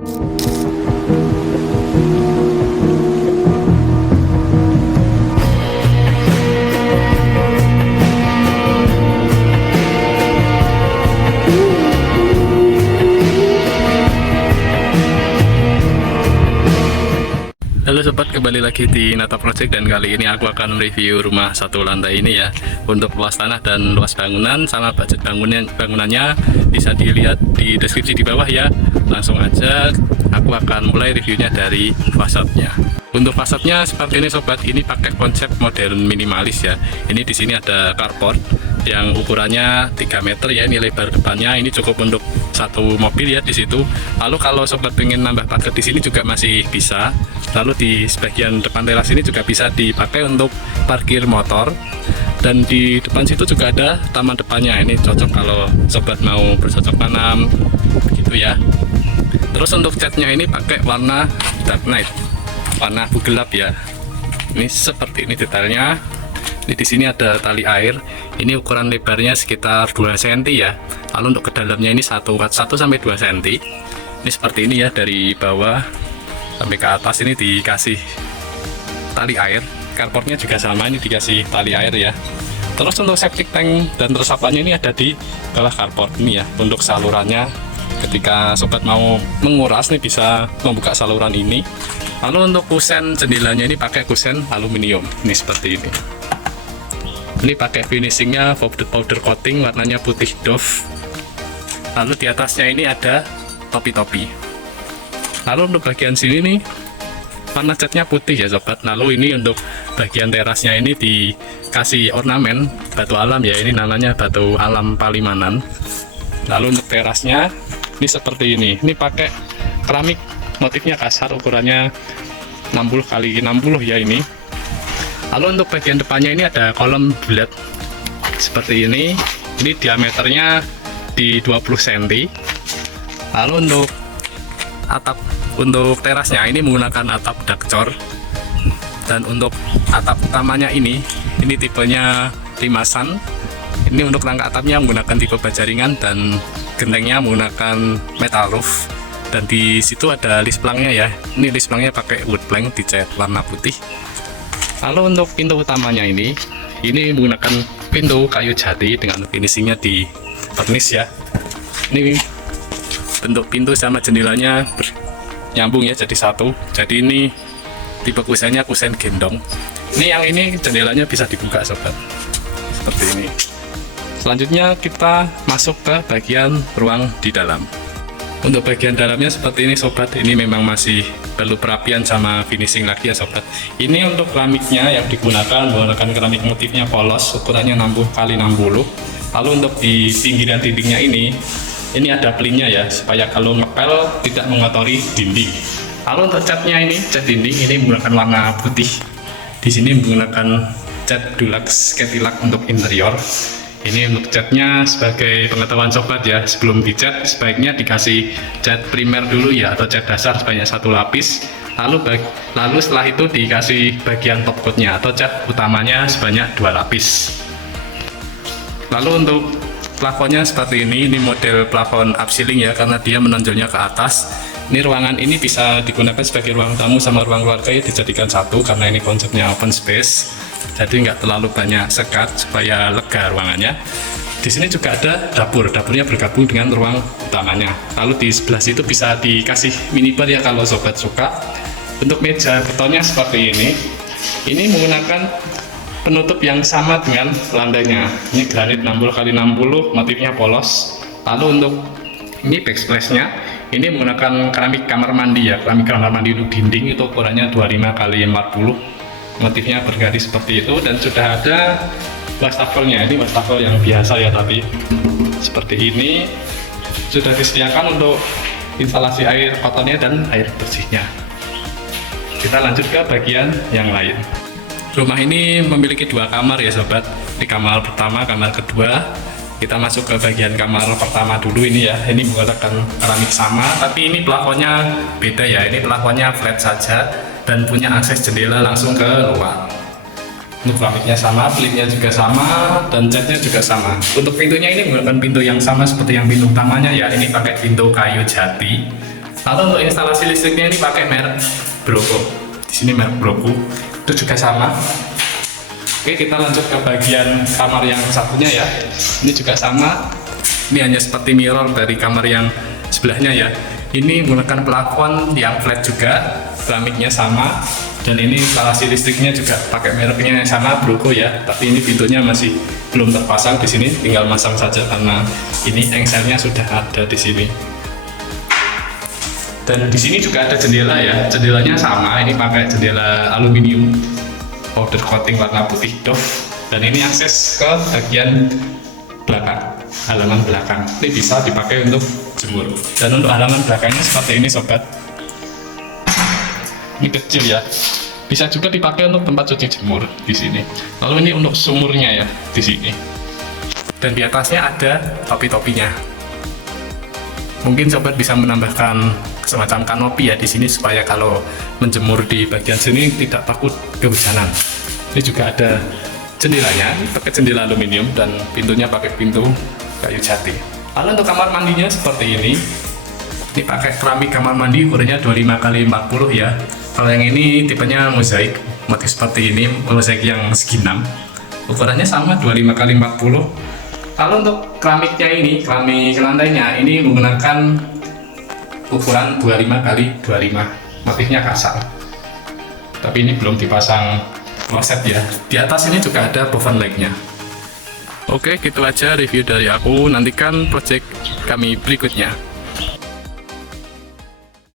Halo sobat, kembali lagi di Nata Project, dan kali ini aku akan review rumah satu lantai ini ya. Untuk luas tanah dan luas bangunan sama budget bangunannya bisa dilihat di deskripsi di bawah ya. Langsung aja aku akan mulai reviewnya dari fasadnya. Untuk fasadnya seperti ini sobat, ini pakai konsep modern minimalis ya. Ini di sini ada carport yang ukurannya 3 meter ya, ini lebar depannya, ini cukup untuk satu mobil ya di situ. Lalu kalau sobat pengen nambah pagar di sini juga masih bisa. Lalu di sebagian depan teras ini juga bisa dipakai untuk parkir motor, dan di depan situ juga ada taman depannya. Ini cocok kalau sobat mau bercocok tanam begitu ya. Terus untuk catnya ini pakai warna dark night, warna abu gelap ya. Ini seperti ini detailnya. Ini di sini ada tali air. Ini ukuran lebarnya sekitar 2 cm ya. Lalu untuk ke dalamnya ini 1 sampai 2 cm. Ini seperti ini ya, dari bawah sampai ke atas ini dikasih tali air. Carportnya juga sama, ini dikasih tali air ya. Terus untuk septic tank dan resapannya ini ada di bawah carport ini ya. Untuk salurannya, ketika sobat mau menguras nih bisa membuka saluran ini. Lalu untuk kusen jendelanya ini pakai kusen aluminium. Ini seperti ini. Ini pakai finishingnya powder coating, warnanya putih doff. Lalu di atasnya ini ada topi-topi. Lalu untuk bagian sini nih warna catnya putih ya sobat. Lalu ini untuk bagian terasnya ini dikasih ornamen batu alam ya. Ini namanya batu alam Palimanan. Lalu untuk terasnya ini seperti ini. Ini pakai keramik, motifnya kasar, ukurannya 60 x 60 ya ini. Lalu untuk bagian depannya ini ada kolom bulat seperti ini. Ini diameternya di 20 cm. Lalu untuk atap, untuk terasnya ini menggunakan atap dakcor. Dan untuk atap utamanya ini tipenya limasan. Ini untuk rangka atapnya menggunakan tipe baja ringan, dan gentengnya menggunakan metal roof. Dan di situ ada list planknya ya. Ini list planknya pakai wood plank dicat warna putih. Lalu untuk pintu utamanya ini menggunakan pintu kayu jati dengan finishingnya di vernis ya. Ini bentuk pintu sama jendelanya nyambung ya, jadi satu. Jadi ini tipe kusennya kusen gendong. Ini yang ini jendelanya bisa dibuka sobat, seperti ini. Selanjutnya kita masuk ke bagian ruang di dalam. Untuk bagian dalamnya seperti ini sobat, ini memang masih perlu perapian sama finishing lagi ya sobat. Ini untuk keramiknya yang digunakan menggunakan keramik motifnya polos, ukurannya 60 x 60. Lalu untuk di pinggiran dindingnya ini ada pelinnya ya, supaya kalau ngepel tidak mengotori dinding. Lalu untuk catnya ini, cat dinding ini menggunakan warna putih. Di sini menggunakan cat Dulux Cadillac untuk interior. Ini untuk catnya sebagai pengetahuan sobat ya, sebelum dicat sebaiknya dikasih cat primer dulu ya, atau cat dasar sebanyak 1 lapis. Lalu setelah itu dikasih bagian top coatnya atau cat utamanya sebanyak 2 lapis. Lalu untuk plafonnya seperti ini model plafon upcilling ya, karena dia menonjolnya ke atas. Ini ruangan ini bisa digunakan sebagai ruang tamu sama ruang keluarga ya, dijadikan satu karena ini konsepnya open space. Jadi nggak terlalu banyak sekat supaya lega ruangannya. Di sini juga ada dapur, dapurnya bergabung dengan ruang utamanya. Lalu di sebelah situ bisa dikasih minibar ya kalau sobat suka. Untuk meja betonnya seperti ini. Ini menggunakan penutup yang sama dengan lantainya. Ini granit 60 x 60, motifnya polos. Lalu untuk ini backsplash-nya, ini menggunakan keramik kamar mandi ya. Keramik kamar mandi untuk dinding itu ukurannya 25 x 40. Motifnya bergaris seperti itu, dan sudah ada wastafelnya. Ini wastafel yang biasa ya, tapi seperti ini sudah disediakan untuk instalasi air kotornya dan air bersihnya. Kita lanjut ke bagian yang lain. Rumah ini memiliki 2 kamar ya sobat. Di kamar pertama, kamar kedua. Kita masuk ke bagian kamar pertama dulu ini ya. Ini menggunakan keramik sama, tapi ini plafonnya beda ya. Ini plafonnya flat saja dan punya akses jendela langsung ke luar. Untuk keramiknya sama, pelitnya juga sama, dan catnya juga sama. Untuk pintunya ini menggunakan pintu yang sama seperti yang pintu utamanya ya. Ini pakai pintu kayu jati. Lalu untuk instalasi listriknya ini pakai merek Broco. Di sini merek Broco itu juga sama. Oke, kita lanjut ke bagian kamar yang satunya ya. Ini juga sama. Ini hanya seperti mirror dari kamar yang sebelahnya ya. Ini menggunakan plafon yang flat juga, keramiknya sama, dan ini instalasi listriknya juga pakai mereknya yang sama, Broco ya. Tapi ini pintunya masih belum terpasang di sini, tinggal masang saja karena ini engselnya sudah ada di sini. Dan di sini juga ada jendela ya, jendelanya sama, ini pakai jendela aluminium powder coating warna putih doff, dan ini akses ke bagian belakang, halaman belakang. Ini bisa dipakai untuk jemur. Dan untuk halaman belakangnya seperti ini sobat. Ini kecil ya, bisa juga dipakai untuk tempat cuci jemur di sini. Lalu ini untuk sumurnya ya di sini. Dan di atasnya ada topi-topinya. Mungkin sobat bisa menambahkan semacam kanopi ya di sini supaya kalau menjemur di bagian sini tidak takut kehujanan. Ini juga ada jendelanya, pakai jendela aluminium dan pintunya pakai pintu kayu jati. Lalu untuk kamar mandinya seperti ini. Ini pakai keramik kamar mandi ukurannya 25x40 ya. Kalau yang ini tipenya mozaik, motif seperti ini, mozaik yang segi 6. Ukurannya sama 25x40. Lalu untuk keramiknya ini, keramik lantainya ini menggunakan ukuran 25x25, motifnya kasar. Tapi ini belum dipasang kloset ya. Di atas ini juga ada oven legnya. Oke, gitu aja review dari aku. Nantikan project kami berikutnya.